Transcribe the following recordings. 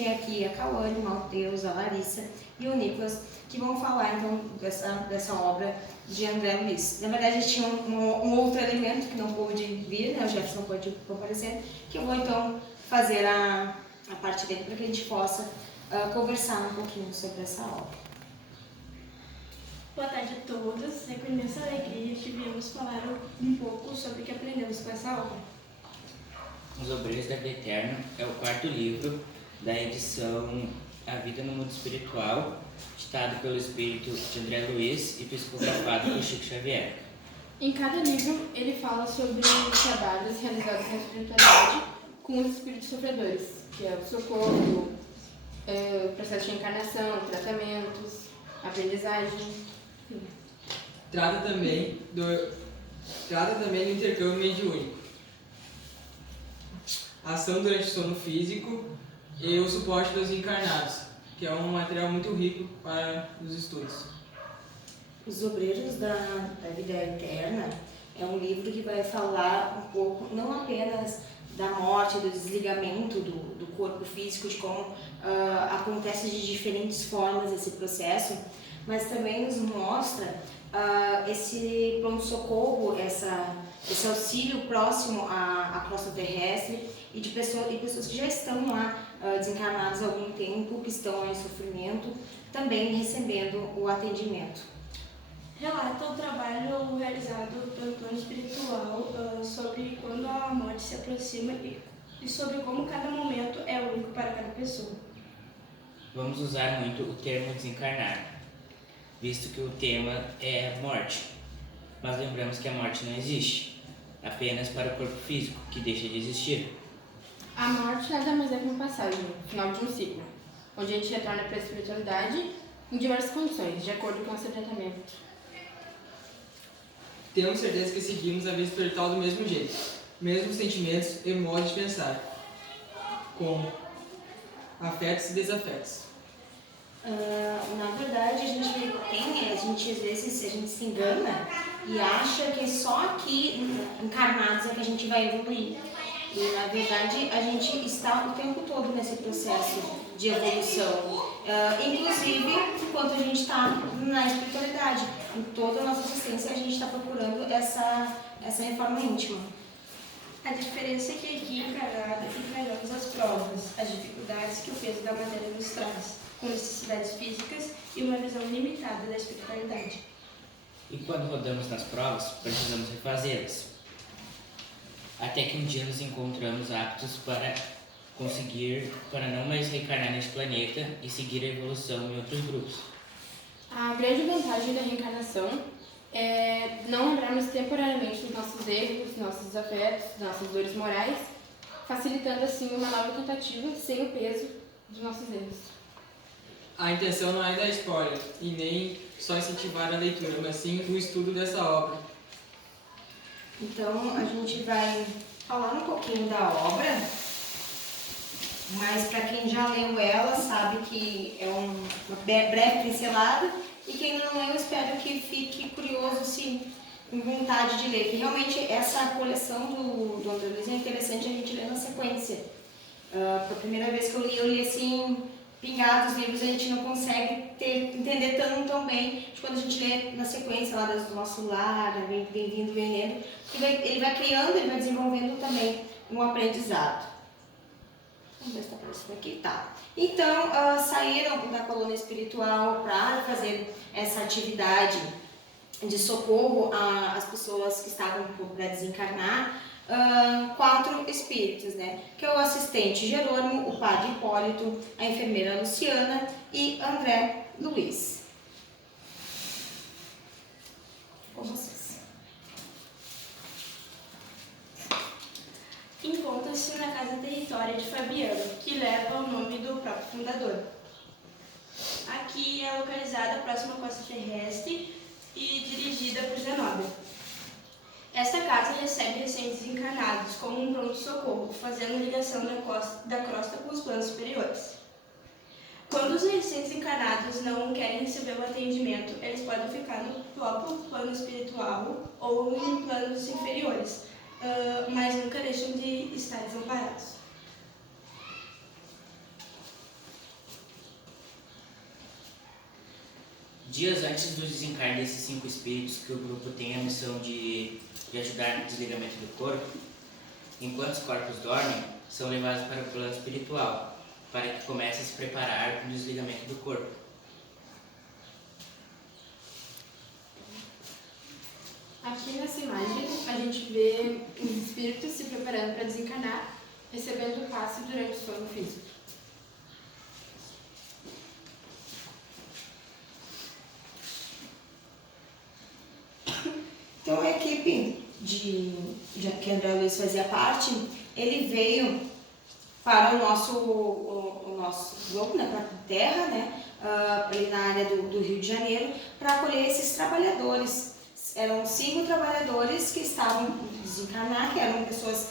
tem aqui a Cauane, o Matheus, a Larissa e o Nicolas, que vão falar então dessa obra de André Luiz. Na verdade, a gente tinha um outro elemento que não pôde vir, né? O Jefferson pôde comparecer, que eu vou então fazer a parte dele para que a gente possa conversar um pouquinho sobre essa obra. Boa tarde a todos. É com imensa alegria que viemos falar um pouco sobre o que aprendemos com essa obra. Os Obreiros da Vida Eterna é o quarto livro da edição A Vida no Mundo Espiritual, ditado pelo espírito de André Luiz e psicografado por Chico Xavier. Em cada livro, ele fala sobre os trabalhos realizados na espiritualidade com os espíritos sofredores, que é o socorro, o processo de encarnação, tratamentos, aprendizagem. Trata também do intercâmbio mediúnico, a ação durante o sono físico e o suporte dos encarnados, que é um material muito rico para os estudos. Os Obreiros da Vida Eterna é um livro que vai falar um pouco, não apenas da morte, do desligamento do corpo físico, de como acontece de diferentes formas esse processo, mas também nos mostra esse pronto-socorro, esse auxílio próximo à crosta terrestre e de pessoas que já estão lá desencarnadas há algum tempo, que estão em sofrimento, também recebendo o atendimento. Relata o trabalho realizado pelo plano espiritual sobre quando a morte se aproxima e sobre como cada momento é único para cada pessoa. Vamos usar muito o termo desencarnar, visto que o tema é morte. Mas lembramos que a morte não existe, apenas para o corpo físico, que deixa de existir. A morte nada mais é que uma passagem, o final de um ciclo, onde a gente retorna para a espiritualidade em diversas condições, de acordo com o seu tratamento. Temos certeza que seguimos a vida espiritual do mesmo jeito, mesmos sentimentos e modos de pensar, como afetos e desafetos. Na verdade, a gente às vezes a gente se engana e acha que só aqui encarnados é que a gente vai evoluir. E na verdade a gente está o tempo todo nesse processo de evolução, inclusive enquanto a gente está na espiritualidade. Em toda a nossa existência a gente está procurando essa reforma íntima. A diferença é que aqui encaramos as provas, as dificuldades que o peso da matéria nos traz, com necessidades físicas e uma visão limitada da espiritualidade. E quando rodamos nas provas, precisamos refazê-las. Até que um dia nos encontramos aptos para não mais reencarnar neste planeta e seguir a evolução em outros grupos. A grande vantagem da reencarnação é não lembrarmos temporariamente dos nossos erros, nossos desafetos, nossas dores morais, facilitando assim uma nova tentativa sem o peso dos nossos erros. A intenção não é dar spoiler e nem só incentivar a leitura, mas sim o estudo dessa obra. Então a gente vai falar um pouquinho da obra, mas para quem já leu ela sabe que é uma breve pincelada, e quem não leu, eu espero que fique curioso, sim, com vontade de ler, que realmente essa coleção do André Luiz é interessante a gente ler na sequência. Pela primeira vez que eu li assim, pingados, os livros a gente não consegue entender tão bem de quando a gente lê na sequência lá do nosso lar, vem vindo, vem lendo, ele vai criando, ele vai desenvolvendo também um aprendizado. Vamos ver se está aparecendo aqui. Tá. Então, saíram da colônia espiritual para fazer essa atividade de socorro às pessoas que estavam para desencarnar, 4 espíritos, né? Que é o assistente Jerônimo, o padre Hipólito, a enfermeira Luciana e André Luiz. Com vocês. Encontra-se na Casa Territória de Fabiano, que leva o nome do próprio fundador. Aqui é localizada próxima à costa terrestre e dirigida por Zenóbio. Esta casa recebe recém-desencarnados como um pronto-socorro, fazendo ligação da crosta com os planos superiores. Quando os recém-desencarnados não querem receber o atendimento, eles podem ficar no próprio plano espiritual ou em planos inferiores, mas nunca deixam de estar desamparados. Dias antes do desencarne desses 5 espíritos que o grupo tem a missão de ajudar no desligamento do corpo, enquanto os corpos dormem, são levados para o plano espiritual, para que comece a se preparar para o desligamento do corpo. Aqui nessa imagem, a gente vê os espíritos se preparando para desencarnar, recebendo o passe durante o sono físico. Então a equipe que André Luiz fazia parte, ele veio para o nosso globo, né, para a Terra, né, ali na área do Rio de Janeiro, para acolher esses trabalhadores. Eram 5 trabalhadores que estavam desencarnar, que eram pessoas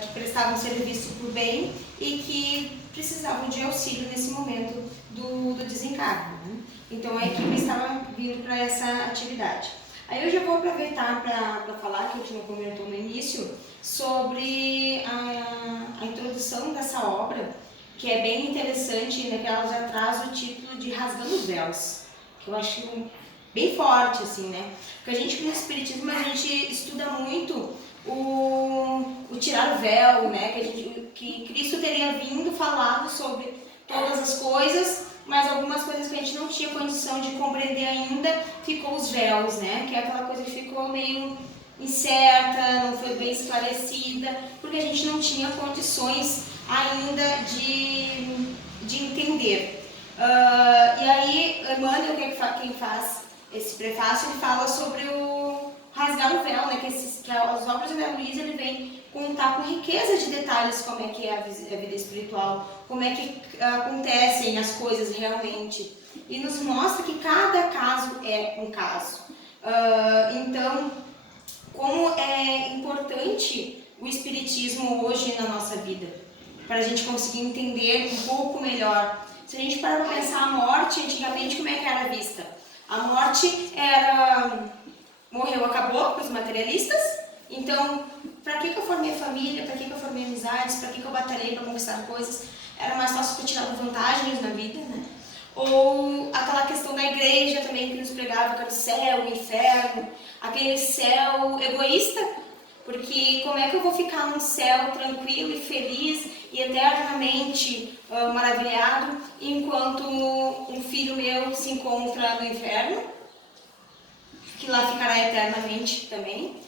que prestavam serviço por bem e que precisavam de auxílio nesse momento do desencarne, né? Então a equipe estava vindo para essa atividade. Aí eu já vou aproveitar para falar, que a gente não comentou no início, sobre a introdução dessa obra, que é bem interessante, né, que ela já traz o título de Rasgando os Véus, que eu acho bem forte, assim, né? Porque a gente, no Espiritismo, a gente estuda muito o tirar o véu, né? Que Cristo teria vindo falado sobre todas as coisas, mas algumas coisas que a gente não tinha condição de compreender ainda, ficou os véus, né? Que é aquela coisa que ficou meio incerta, não foi bem esclarecida, porque a gente não tinha condições ainda de entender. E aí, Emmanuel, quem faz esse prefácio, ele fala sobre o rasgar o véu, né? Que as obras de André Luiz, ele vem contar com riqueza de detalhes como é que é a vida espiritual, como é que acontecem as coisas realmente, e nos mostra que cada caso é um caso. Então, como é importante o Espiritismo hoje na nossa vida, para a gente conseguir entender um pouco melhor. Se a gente parar para pensar a morte, antigamente como é que era vista? A morte era morreu, acabou para os materialistas. Então, para que eu formei família, para que eu formei amizades, para que eu batalhei para conquistar coisas? Era mais fácil que eu tirava vantagens na vida, né? Ou aquela questão da igreja também que nos pregava, que era o céu, o inferno, aquele céu egoísta, porque como é que eu vou ficar num céu tranquilo e feliz e eternamente maravilhado, enquanto um filho meu se encontra no inferno, que lá ficará eternamente também?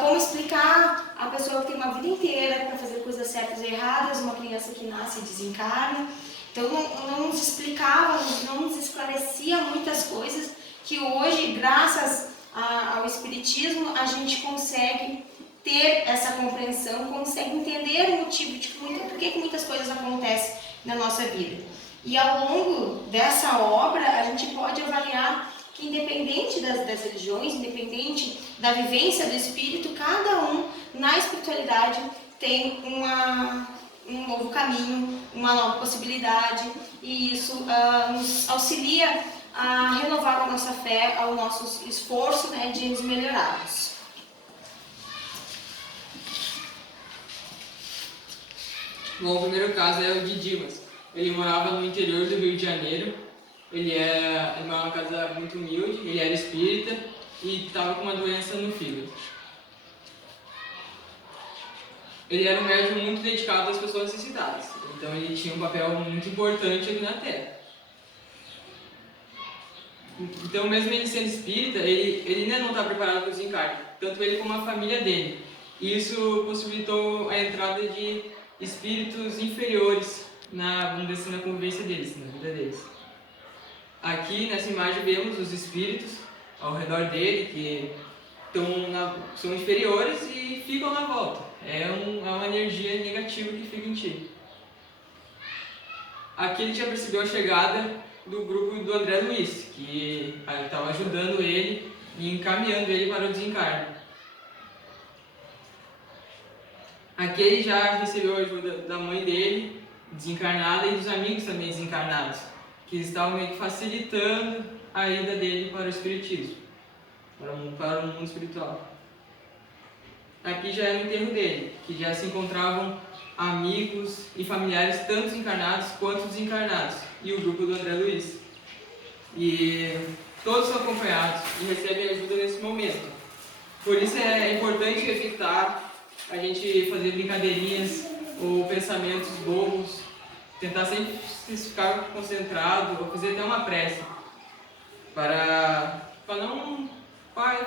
Como explicar a pessoa que tem uma vida inteira para fazer coisas certas e erradas, uma criança que nasce e desencarna? Então não nos explicava, não nos esclarecia muitas coisas que hoje, graças ao Espiritismo, a gente consegue ter essa compreensão, consegue entender o motivo de por que muitas coisas acontecem na nossa vida. E ao longo dessa obra, a gente pode avaliar que, independente das religiões, independente da vivência do espírito, cada um na espiritualidade tem um novo caminho, uma nova possibilidade, e isso nos auxilia a renovar a nossa fé, ao nosso esforço, né, de nos melhorarmos. Bom, o primeiro caso é o de Dimas. Ele morava no interior do Rio de Janeiro. Ele morava numa casa muito humilde, ele era espírita e estava com uma doença no fígado. Ele era um médium muito dedicado às pessoas necessitadas, então ele tinha um papel muito importante aqui na Terra. Então, mesmo ele sendo espírita, ele ainda não está preparado para o desencarne, tanto ele como a família dele. E isso possibilitou a entrada de espíritos inferiores vamos dizer assim, na convivência deles, na vida deles. Aqui nessa imagem vemos os espíritos ao redor dele que são inferiores e ficam na volta. É uma energia negativa que fica em ti. Aqui ele já percebeu a chegada do grupo do André Luiz, que estava ajudando ele e encaminhando ele para o desencarne. Aqui ele já recebeu a ajuda da mãe dele, desencarnada, e dos amigos também desencarnados, que estavam meio que facilitando a ida dele para o espiritismo, para o mundo espiritual. Aqui já é no enterro dele, que já se encontravam amigos e familiares, tanto encarnados quanto desencarnados, e o grupo do André Luiz. e todos são acompanhados e recebem ajuda nesse momento. Por isso é importante evitar a gente fazer brincadeirinhas ou pensamentos bobos, tentar sempre ficar concentrado ou fazer até uma prece para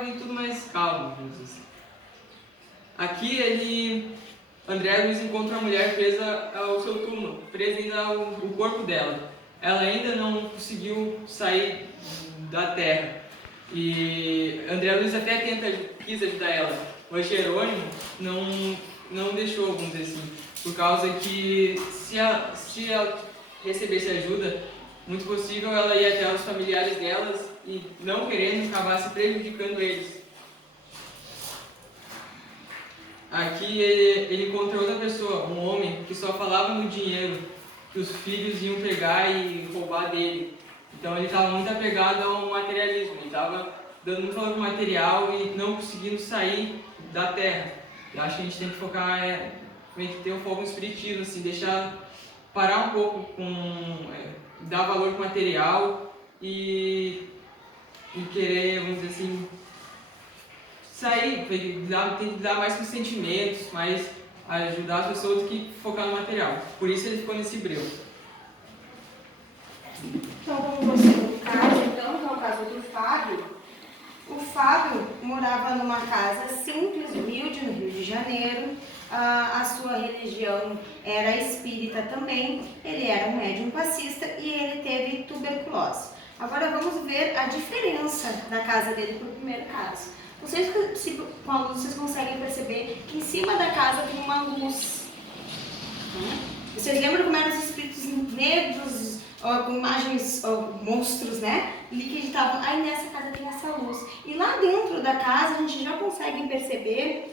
vir tudo mais calmo, vamos dizer assim. Aqui André Luiz encontra uma mulher presa ao seu túmulo, presa ainda ao corpo dela. Ela ainda não conseguiu sair da terra. E André Luiz até quis ajudar ela, mas Jerônimo não deixou, vamos dizer assim, por causa que se ela recebesse ajuda, muito possível ela ia até os familiares delas e, não querendo, acabasse prejudicando eles. Aqui ele encontrou outra pessoa, um homem que só falava no dinheiro, que os filhos iam pegar e roubar dele. Então ele estava muito apegado ao materialismo, ele estava dando muito valor material e não conseguindo sair da terra. Eu acho que a gente tem que focar, tem que ter um foco no espiritismo, assim, parar um pouco dar valor para o material e querer, vamos dizer assim, sair, tem que dar mais com os sentimentos, mais ajudar as pessoas do que focar no material. Por isso ele ficou nesse breu. Então, como você no caso, que é o caso do Fábio, o Fábio morava numa casa simples, humilde, no Rio de Janeiro. A sua religião era espírita também, ele era um médium passista e ele teve tuberculose. Agora vamos ver a diferença da casa dele para o primeiro caso. Vocês conseguem perceber que em cima da casa tem uma luz. Vocês lembram como eram os espíritos negros, com imagens, monstros, né? Ali que eles estavam. Aí nessa casa tem essa luz. E lá dentro da casa a gente já consegue perceber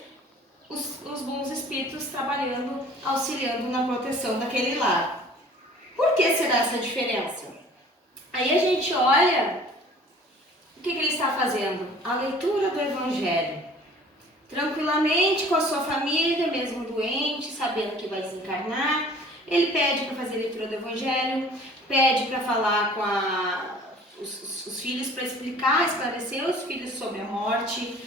os bons espíritos trabalhando, auxiliando na proteção daquele lar. Por que será essa diferença? Aí a gente olha o que ele está fazendo. A leitura do Evangelho. Tranquilamente com a sua família, mesmo doente, sabendo que vai desencarnar. Ele pede para fazer a leitura do Evangelho, pede para falar com os filhos, para esclarecer os filhos sobre a morte,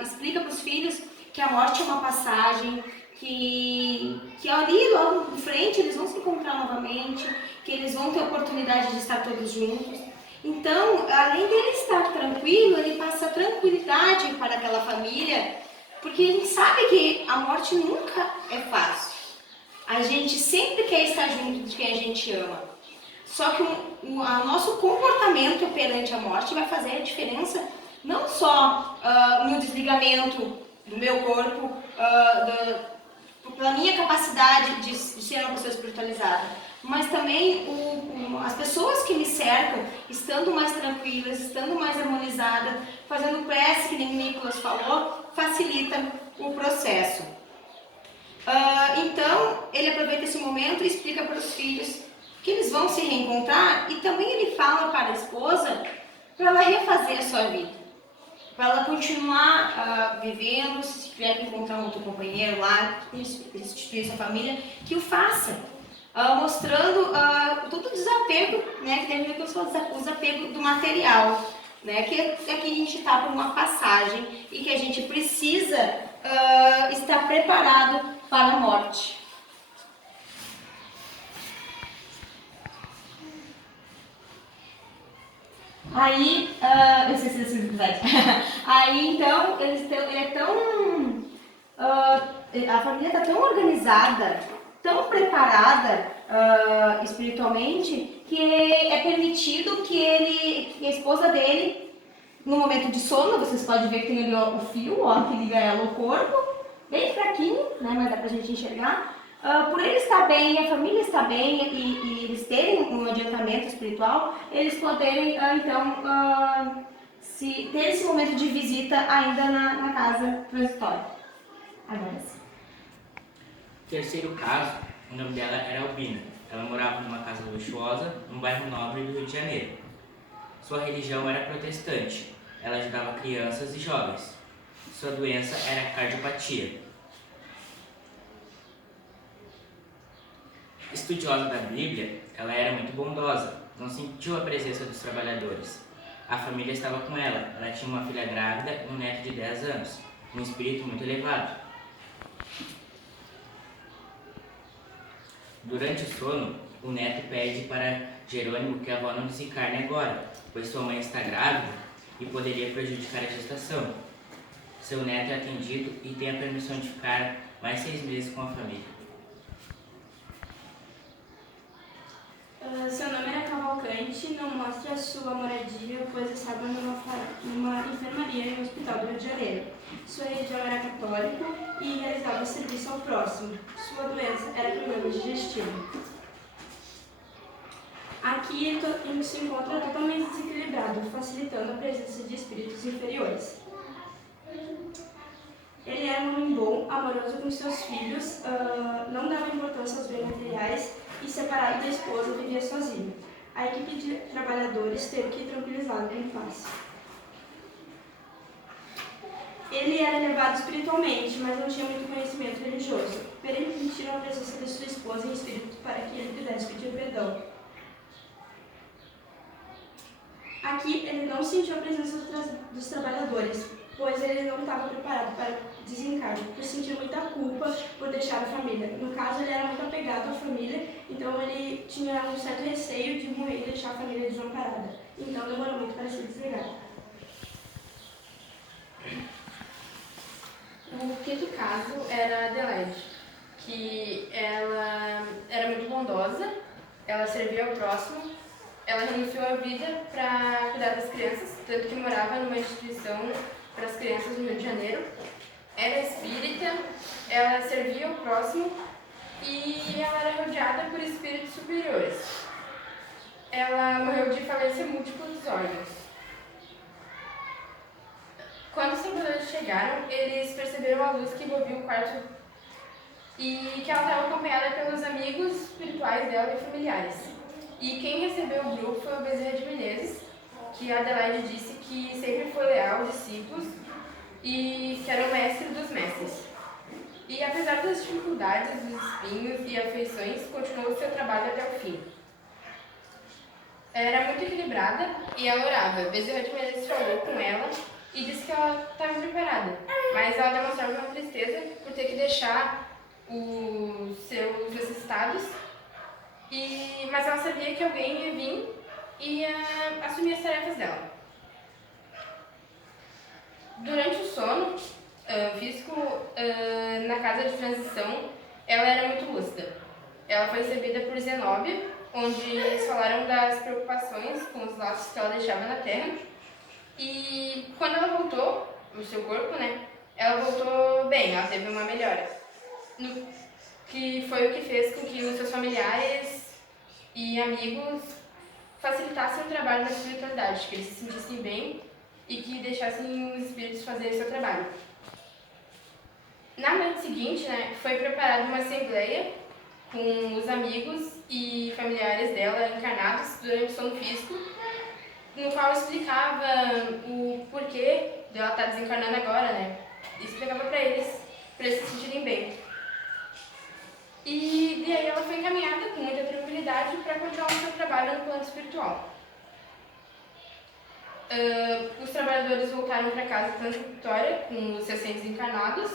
explica para os filhos que a morte é uma passagem, que ali logo em frente eles vão se encontrar novamente, que eles vão ter a oportunidade de estar todos juntos. Então, além dele estar tranquilo, ele passa tranquilidade para aquela família, porque a gente sabe que a morte nunca é fácil. A gente sempre quer estar junto de quem a gente ama. Só que o nosso comportamento perante a morte vai fazer a diferença não só no desligamento do meu corpo, pela minha capacidade de ser uma pessoa espiritualizada, mas também as pessoas que me cercam, estando mais tranquilas, estando mais harmonizadas, fazendo prece, que nem o Nicolas falou, facilita o processo. Então, ele aproveita esse momento e explica para os filhos que eles vão se reencontrar, e também ele fala para a esposa para ela refazer a sua vida, para ela continuar vivendo, se tiver que encontrar um outro companheiro lá, instituir sua família, que o faça, mostrando todo o desapego, né, que deve ver o desapego do material, né, que aqui a gente está por uma passagem e que a gente precisa estar preparado para a morte. Aí, eu sei se é verdade. Aí, então, a família está tão organizada, tão preparada espiritualmente, que é permitido que a esposa dele, no momento de sono, vocês podem ver que tem ali o fio, que liga ela ao corpo, bem fraquinho, né, mas dá pra gente enxergar. Por ele estar bem, a família está bem e eles terem um adiantamento espiritual, eles poderem, então, ter esse momento de visita ainda na casa transitória. Agora sim. Terceiro caso, o nome dela era Albina. Ela morava numa casa luxuosa, num bairro nobre do Rio de Janeiro. Sua religião era protestante. Ela ajudava crianças e jovens. Sua doença era cardiopatia. Estudiosa da Bíblia, ela era muito bondosa. não sentiu a presença dos trabalhadores. A família estava com ela. Ela tinha uma filha grávida e um neto de 10 anos, um espírito muito elevado. Durante o sono, o neto pede para Jerônimo que a avó não desencarne agora, pois sua mãe está grávida e poderia prejudicar a gestação. Seu neto é atendido e tem a permissão de ficar mais 6 meses com a família. Seu nome era Cavalcante, não mostra sua moradia, pois estava numa enfermaria em um hospital do Rio de Janeiro. Sua religião era católico e realizava serviço ao próximo. Sua doença era problema digestivo. Aqui ele se encontra totalmente desequilibrado, facilitando a presença de espíritos inferiores. Ele era um homem bom, amoroso com seus filhos, não dava importância aos bens materiais e, separado da esposa, vivia sozinho. A equipe de trabalhadores teve que tranquilizá-lo com fácil. Ele era elevado espiritualmente, mas não tinha muito conhecimento religioso. Permitiram a presença de sua esposa em espírito para que ele pudesse pedir perdão. Aqui ele não sentiu a presença dos trabalhadores, pois ele não estava preparado para desencarne, por sentir muita culpa por deixar a família. No caso, ele era muito apegado à família, então ele tinha um certo receio de morrer e deixar a família desamparada. Então demorou muito para se desligar. O quinto caso era a Adelaide, que ela era muito bondosa, ela servia ao próximo, ela renunciou à vida para cuidar das crianças, tanto que morava numa instituição para as crianças no Rio de Janeiro. Era espírita, ela servia ao próximo e ela era rodeada por espíritos superiores. Ela morreu de falência múltipla dos órgãos. Quando os trabalhadores chegaram, eles perceberam a luz que envolvia o quarto e que ela estava acompanhada pelos amigos espirituais dela e familiares. E quem recebeu o grupo foi o Bezerra de Menezes, que a Adelaide disse que sempre foi leal aos discípulos e que era o mestre dos mestres. E apesar das dificuldades, dos espinhos e afeições, continuou seu trabalho até o fim. Era muito equilibrada e ela orava. Bezerra de Menezes falou com ela e disse que ela estava preparada, mas ela demonstrava uma tristeza por ter que deixar os seus necessitados, mas ela sabia que alguém ia vir e ia assumir as tarefas dela. Durante o sono físico, na casa de transição, ela era muito lúcida. Ela foi recebida por Zenóbia, onde eles falaram das preocupações com os laços que ela deixava na terra. E quando ela voltou, no seu corpo, né, ela voltou bem, ela teve uma melhora. Que foi o que fez com que os seus familiares e amigos facilitassem o trabalho na espiritualidade, que eles se sentissem bem e que deixassem os espíritos fazerem seu trabalho. Na noite seguinte, né, foi preparada uma assembleia com os amigos e familiares dela encarnados durante o sono físico, no qual explicava o porquê de ela estar desencarnando agora, né? E explicava para eles se sentirem bem. E daí ela foi encaminhada com muita tranquilidade para continuar o seu trabalho no plano espiritual. Os trabalhadores voltaram para casa transitória com os recentes encarnados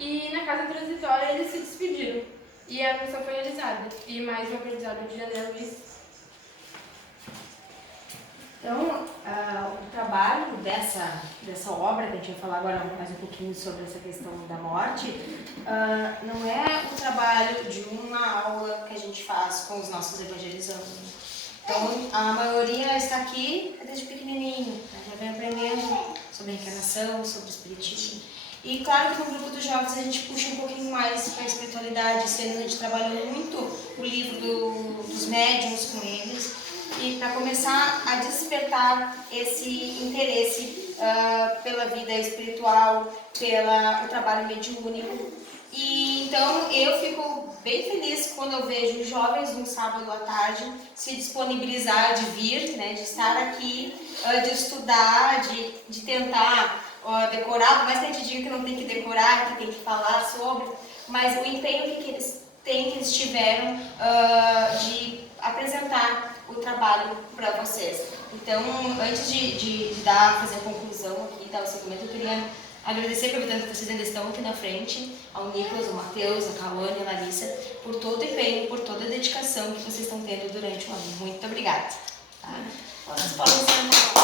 e na casa transitória eles se despediram e a missão foi realizada. E mais um aprendizado de André Luiz. Então, o trabalho dessa obra, que a gente vai falar agora mais um pouquinho sobre essa questão da morte, não é o trabalho de uma aula que a gente faz com os nossos evangelizandos. Então, a maioria está aqui desde pequenininho, já vem aprendendo sobre a encarnação, sobre o espiritismo. E claro que no grupo dos jovens a gente puxa um pouquinho mais para a espiritualidade, sendo a gente trabalhou muito o livro dos médiuns com eles, e para começar a despertar esse interesse pela vida espiritual, pelo trabalho mediúnico. E então eu fico bem feliz quando eu vejo jovens no sábado à tarde se disponibilizar de vir, né, de estar aqui, de estudar, de tentar decorar, por mais que a gente diga que não tem que decorar, que tem que falar sobre, mas o empenho que eles têm, que eles tiveram de apresentar trabalho para vocês. Então, antes de fazer a conclusão aqui, dar o segmento, eu queria agradecer, aproveitando que vocês ainda estão aqui na frente, ao Nicolas, ao Matheus, a Cauane, a Larissa, por todo o empenho, por toda a dedicação que vocês estão tendo durante o ano. Muito obrigada. Tá? Vocês podem sentar.